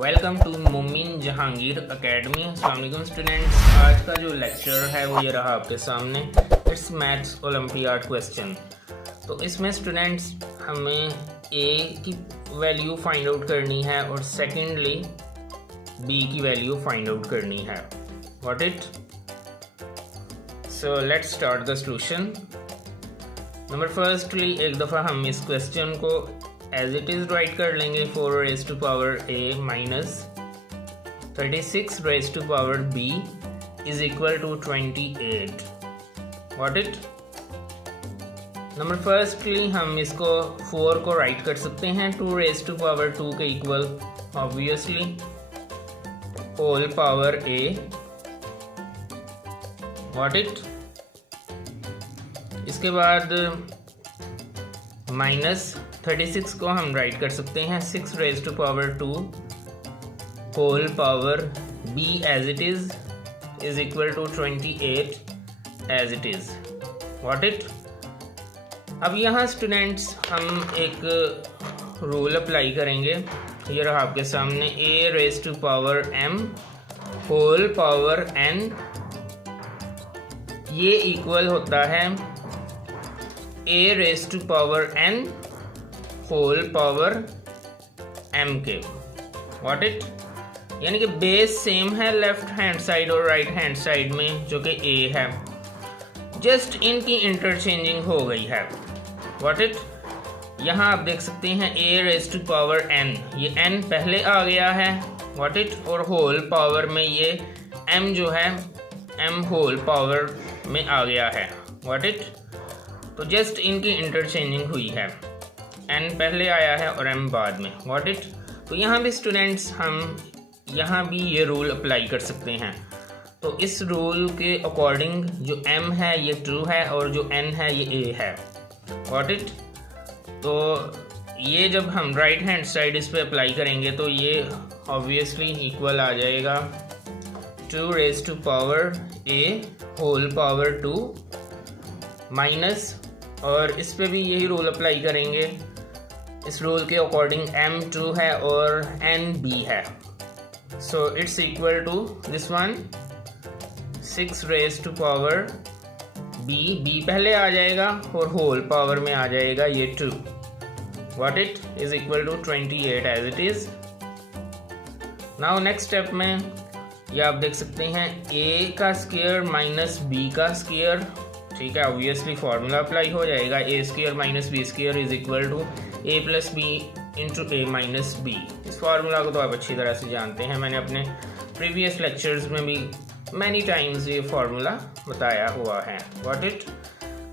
Welcome to मोमिन Jahangir academy. अस्सलाम वालेकुम स्टूडेंट्स। आज का जो लेक्चर है वो ये रहा आपके सामने, इट्स मैथ्स ओलंपियाड क्वेश्चन। तो इसमें स्टूडेंट्स हमें ए की वैल्यू फाइंड आउट करनी है और सेकेंडली बी की वैल्यू फाइंड आउट करनी है। What it? So let's start the solution. Number firstly एक दफ़ा हम इस क्वेश्चन को एज इट इज़ राइट कर लेंगे। 4 raise to power a minus 36 raise to power b is equal to 28। What it? Number firstly हम इसको 4 को राइट कर सकते हैं 2 रेज़ टू पावर 2 के equal, obviously whole power a। What it? इसके बाद माइनस 36 को हम राइट कर सकते हैं 6 raise to power 2 whole power b as it is equal to 28 as it is. What it? अब यहाँ स्टूडेंट्स हम एक रूल अप्लाई करेंगे। ये रहा आपके सामने, a raise to power m whole power n ये इक्वल होता है a raise to power n whole power m के। What it? यानी कि बेस सेम है लेफ्ट हैंड साइड और राइट हैंड साइड में, जो कि a है, जस्ट इनकी इंटरचेंजिंग हो गई है। What it? यहाँ आप देख सकते हैं a raise to power n, ये n पहले आ गया है। What it? और होल पावर में ये m जो है m होल पावर में आ गया है। What it? तो जस्ट इनकी इंटरचेंजिंग हुई है, n पहले आया है और m बाद में। What it? तो यहाँ भी स्टूडेंट्स हम यहाँ भी ये रूल अप्लाई कर सकते हैं। तो इस रूल के अकॉर्डिंग जो m है ये ट्रू है और जो n है ये a है। What it? तो ये जब हम राइट हैंड साइड इस पे अप्लाई करेंगे तो ये ऑब्वियसली इक्वल आ जाएगा 2 raise to power a whole power 2 minus, और इस पे भी यही रूल अप्लाई करेंगे। इस रूल के अकॉर्डिंग m 2 है और n b है। So it's equal to this one 6 raise to power b पहले आ जाएगा और होल पावर में आ जाएगा ये 2। What it? Is equal to 28 as it is. Now next step में ये आप देख सकते हैं a का स्क्वायर माइनस b का स्क्वायर। ठीक है, ऑब्वियसली फार्मूला अप्लाई हो जाएगा, a square minus b square is equal to a plus B into A minus B. इस फार्मूला को तो आप अच्छी तरह से जानते हैं, मैंने अपने प्रीवियस लेक्चर्स में भी मैनी टाइम्स ये फार्मूला बताया हुआ है। What it?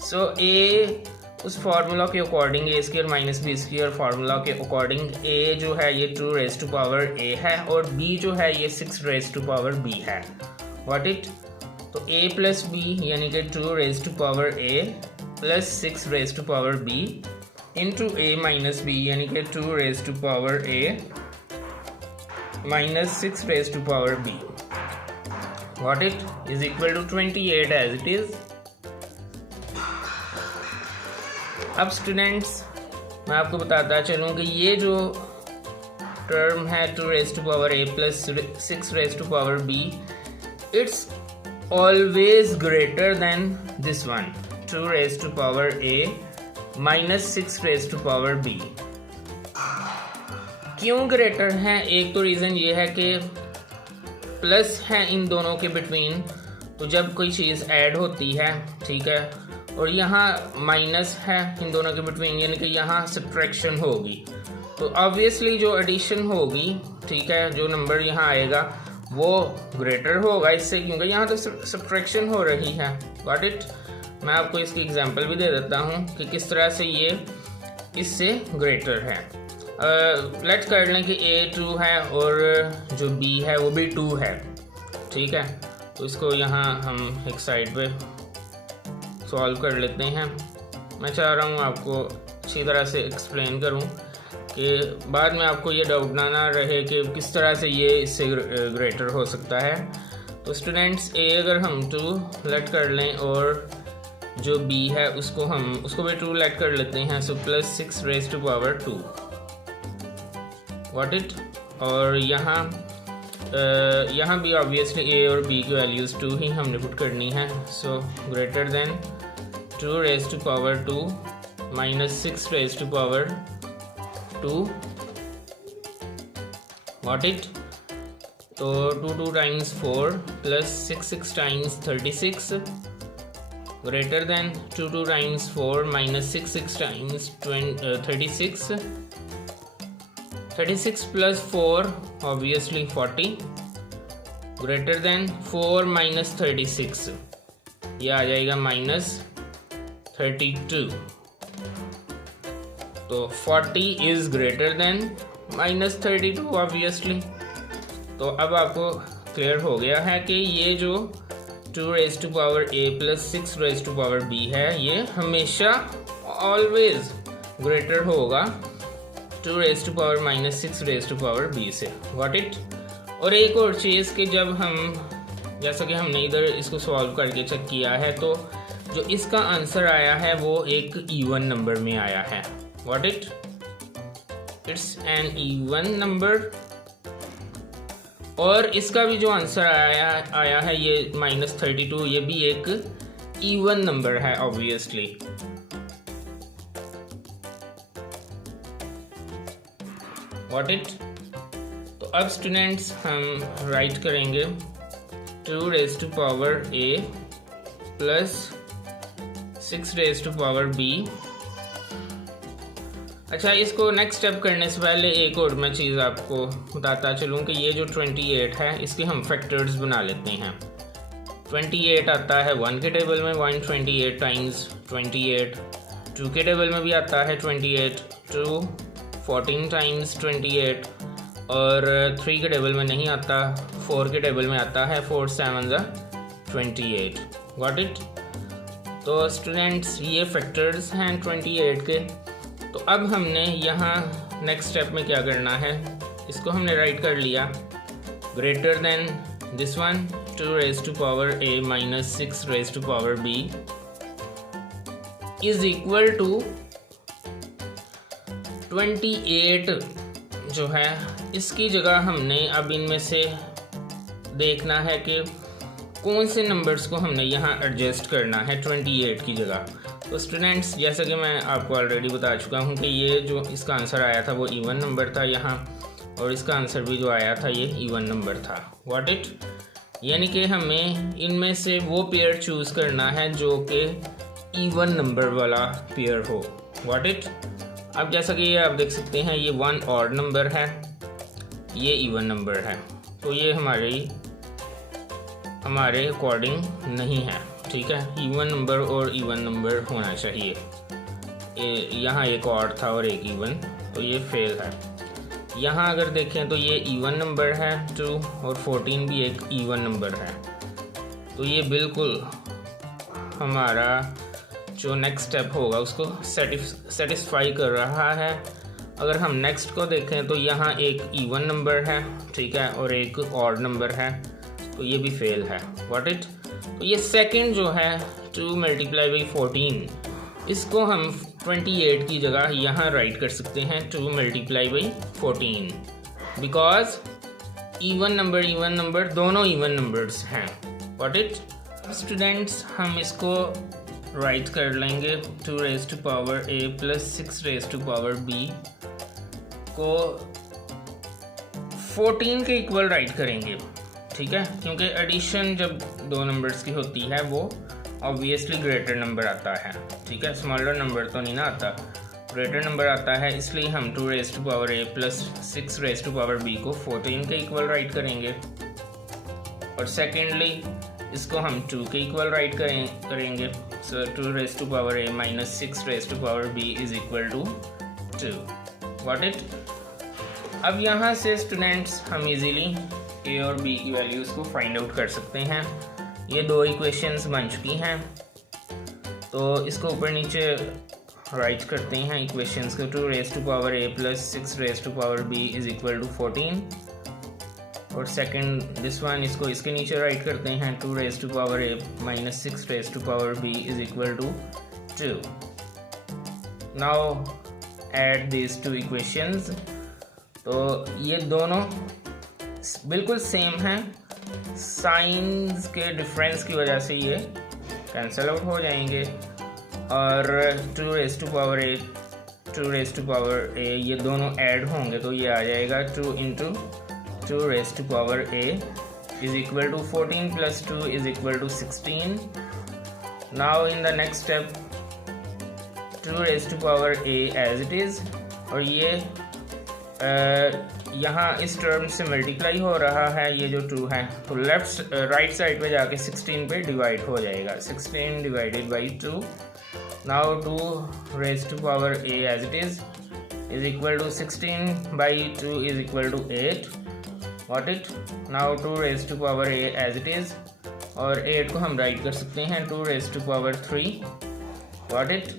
सो a उस फार्मूला के according a square minus B square formula के अकॉर्डिंग a जो है ये 2 रेज़ टू पावर a है और b जो है ये 6 रेज़ टू पावर b है। What it? तो a प्लस b यानी कि 2 raise to power a plus 6 raise to power b into a minus b यानी कि 2 raise to power a minus 6 raise to power b। What it? Is equal to 28 as it is. अब students मैं आपको बताता चलूँ कि ये जो टर्म है 2 raise to power a plus 6 raise to power b, it's always greater than this one 2 raised to power a minus 6 raised to power b। क्यों ग्रेटर है? एक तो रीज़न ये है कि प्लस है इन दोनों के बिटवीन, तो जब कोई चीज़ ऐड होती है, ठीक है, और यहाँ माइनस है इन दोनों के बिटवीन यानी कि यहाँ सब्ट्रैक्शन होगी, तो ऑब्वियसली जो एडिशन होगी, ठीक है, जो नंबर यहाँ आएगा वो ग्रेटर होगा इससे, क्योंकि यहाँ तो सब्ट्रैक्शन हो रही है। What it? मैं आपको इसकी एग्जांपल भी दे देता हूँ कि किस तरह से ये इससे ग्रेटर है। लेट्स कर लें कि a 2 है और जो b है वो भी 2 है। ठीक है, तो इसको यहाँ हम एक साइड पे सॉल्व कर लेते हैं। मैं चाह रहा हूँ आपको अच्छी तरह से एक्सप्लेन करूँ कि बाद में आपको ये डाउट ना रहे कि किस तरह से ये इससे ग्रेटर हो सकता है। तो स्टूडेंट्स a अगर हम 2 लेट कर लें और जो b है उसको भी 2 लेट कर लेते हैं, so plus 6 raise to power 2। What it? और यहाँ भी ऑब्वियसली a और b की वैल्यूज़ 2 ही हमने पुट करनी है। So greater than 2 raise to power 2 minus 6 raise to power 2 what it. तो 2 times 4 plus 6 times 36 greater than 2 times 4 minus 6 times 36 36 plus 4 obviously 40 greater than 4 minus 36 ये आ जाएगा माइनस 32। तो 40 is greater than minus 32 obviously. तो अब आपको clear हो गया है कि ये जो 2 raise to power a plus 6 raise to power b है ये हमेशा ऑलवेज ग्रेटर होगा 2 raise to power minus 6 raise to power b से। What it. और एक और चीज़ कि जब हम जैसा कि हमने इधर इसको सॉल्व करके चेक किया है तो जो इसका आंसर आया है वो एक इवन नंबर में आया है। What it, it's an even number. और इसका भी जो आंसर आया है ये माइनस 32 ये भी एक इवन नंबर है ऑब्वियसली। What it. तो अब स्टूडेंट्स हम राइट करेंगे 2 raise to power a plus 6 raise to power b। अच्छा, इसको नेक्स्ट स्टेप करने से पहले एक और मैं चीज़ आपको बताता चलूँ कि ये जो 28 है इसके हम फैक्टर्स बना लेते हैं। 28 आता है 1 के टेबल में 128 टाइम्स 28, 2 के टेबल में भी आता है 28 2 14 टाइम्स 28, और 3 के टेबल में नहीं आता, 4 के टेबल में आता है 4 7 28। What it. तो स्टूडेंट्स ये फैक्टर्स हैं 28 के। तो अब हमने यहाँ नेक्स्ट स्टेप में क्या करना है, इसको हमने राइट कर लिया greater than this one 2 raise to power a minus 6 raise to power b is equal to 28 जो है इसकी जगह हमने अब इनमें से देखना है कि कौन से नंबर्स को हमने यहाँ एडजस्ट करना है 28 की जगह। तो स्टूडेंट्स जैसा कि मैं आपको ऑलरेडी बता चुका हूँ कि ये जो इसका आंसर आया था वो इवन नंबर था यहाँ, और इसका आंसर भी जो आया था ये इवन नंबर था। What it. यानी कि हमें इनमें से वो पेयर चूज़ करना है जो कि इवन नंबर वाला पेयर हो। What it. अब जैसा कि ये आप देख सकते हैं ये 1 ऑड नंबर है, ये इवन नंबर है, तो ये हमारे अकॉर्डिंग नहीं है। ठीक है, इवन नंबर और इवन नंबर होना चाहिए। यहाँ एक ऑड था और एक इवन, तो ये फेल है। यहाँ अगर देखें तो ये इवन नंबर है 2 और 14 भी एक इवन नंबर है, तो ये बिल्कुल हमारा जो नेक्स्ट स्टेप होगा उसको सेटिस्फाई कर रहा है। अगर हम नेक्स्ट को देखें तो यहाँ एक इवन नंबर है, ठीक है, और एक ऑड नंबर है, तो ये भी फेल है। What it. तो ये सेकंड जो है 2 मल्टीप्लाई बाई 14 इसको हम 28 की जगह यहाँ राइट कर सकते हैं 2 multiply by 14, because even number दोनों इवन नंबर्स हैं। What it. स्टूडेंट्स हम इसको राइट कर लेंगे 2 raise to power a plus 6 raise to power b को 14 के इक्वल राइट करेंगे। ठीक है, क्योंकि एडिशन जब दो नंबर्स की होती है वो ऑब्वियसली ग्रेटर नंबर आता है। ठीक है, स्मॉलर नंबर तो नहीं ना आता, ग्रेटर नंबर आता है, इसलिए हम 2 raise to power a plus 6 raise to power b को 14 के इक्वल राइट करेंगे। और सेकेंडली इसको हम 2 के इक्वल राइट करेंगे। So 2 raise to power a minus 6 raise to power b is equal to 2। What it. अब यहाँ से स्टूडेंट्स हम इजीली a और b की वैल्यूज़ को फाइंड आउट कर सकते हैं। ये दो इक्वेशंस बन चुकी हैं, तो इसको ऊपर नीचे राइट करते हैं इक्वेशंस को। 2 raise to power a plus 6 raise to power b is equal to 14, और सेकंड दिस वन इसको इसके नीचे राइट करते हैं 2 raise to power a minus 6 raise to power b is equal to 2। Now add these 2 equations. तो ये दोनों बिल्कुल सेम हैं, साइंस के डिफरेंस की वजह से ये कैंसिल आउट हो जाएंगे और 2 raise to power a 2 raise to power a ये दोनों ऐड होंगे तो ये आ जाएगा 2 into 2 raise to power a is equal to 14 plus 2 is equal to 16. Now in the next step 2 raised to power a as it is, और ये यहाँ इस टर्म से मल्टीप्लाई हो रहा है, ये जो 2 है तो लेफ्ट राइट साइड पे जाके 16 पे डिवाइड हो जाएगा, 16 divided by 2. Now 2 raised to power a as it is equal to 16 by 2 is equal to 8. Got it? Now 2 raised to power a as it is, और 8 को हम राइट कर सकते हैं 2 raised to power 3. Got it?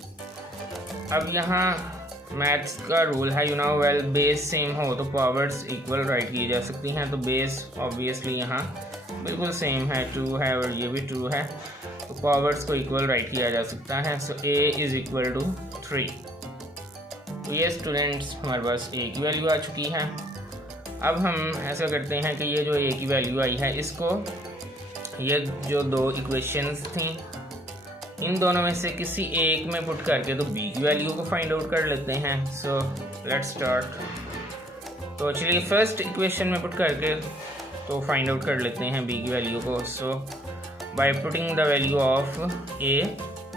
अब यहाँ maths का rule है, you know well, base same हो तो पावर्स इक्वल राइट की जा सकती हैं. तो बेस ऑब्वियसली यहाँ बिल्कुल सेम है, 2 है और ये भी 2 है, तो पावर्स को इक्वल राइट किया जा सकता है. सो a इज इक्वल टू 3. तो ये स्टूडेंट्स हमारे पास a की वैल्यू आ चुकी है. अब हम ऐसा करते हैं कि ये जो a की वैल्यू आई है इसको, ये जो 2 इक्वेशंस थी इन दोनों में से किसी एक में पुट करके तो b की वैल्यू को फाइंड आउट कर लेते हैं. So let's start. तो चलिए फर्स्ट इक्वेशन में पुट करके तो फाइंड आउट कर लेते हैं b की वैल्यू को. So by putting the value of a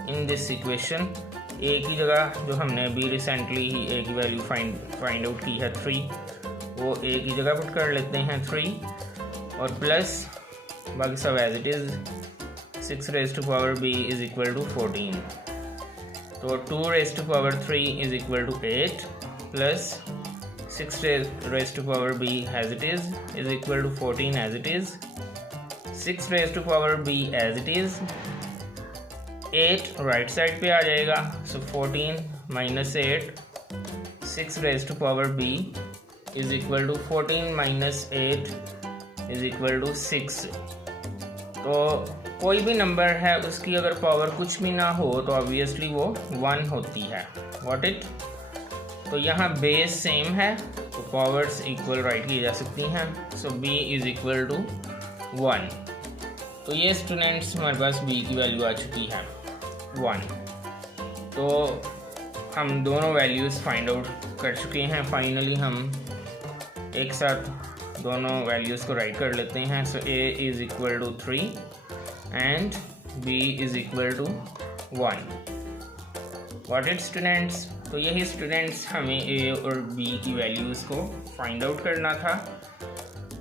in this equation, a की जगह जो हमने अभी रिसेंटली ही a की वैल्यू फाइंड आउट की है 3, वो a की जगह पुट कर लेते हैं 3 और प्लस बाकी सब as it is 6 raised to power b is equal to 14. तो 2 raised to power 3 is equal to 8 plus 6 raised to power b as it is equal to 14 as it is. 6 raised to power b as it is, 8 right side पे आ जाएगा. सो 14 minus 8, 6 raised to power b is equal to 14 minus 8 is equal to 6. तो कोई भी number है उसकी अगर power कुछ भी ना हो तो ऑब्वियसली वो 1 होती है. What it? तो यहाँ बेस सेम है तो पावर्स इक्वल राइट की जा सकती हैं. सो b इज इक्वल टू 1. तो ये स्टूडेंट्स हमारे पास b की वैल्यू आ चुकी है 1. तो हम दोनों वैल्यूज़ फाइंड आउट कर चुके हैं. फाइनली हम एक साथ दोनों वैल्यूज़ को राइट कर लेते हैं. So a is equal to 3 and b is equal to 1. What it students? तो यही स्टूडेंट्स हमें a और b की वैल्यूज़ को फाइंड आउट करना था.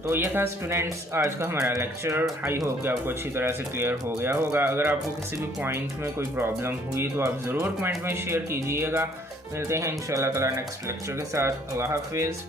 तो ये था स्टूडेंट्स आज का हमारा लेक्चर. आई होप कि आपको अच्छी तरह से क्लियर हो गया होगा. अगर आपको किसी भी पॉइंट में कोई प्रॉब्लम हुई तो आप ज़रूर कमेंट में शेयर कीजिएगा. मिलते हैं इंशाल्लाह ताला नेक्स्ट लेक्चर के साथ. अल्लाह हाफिज़.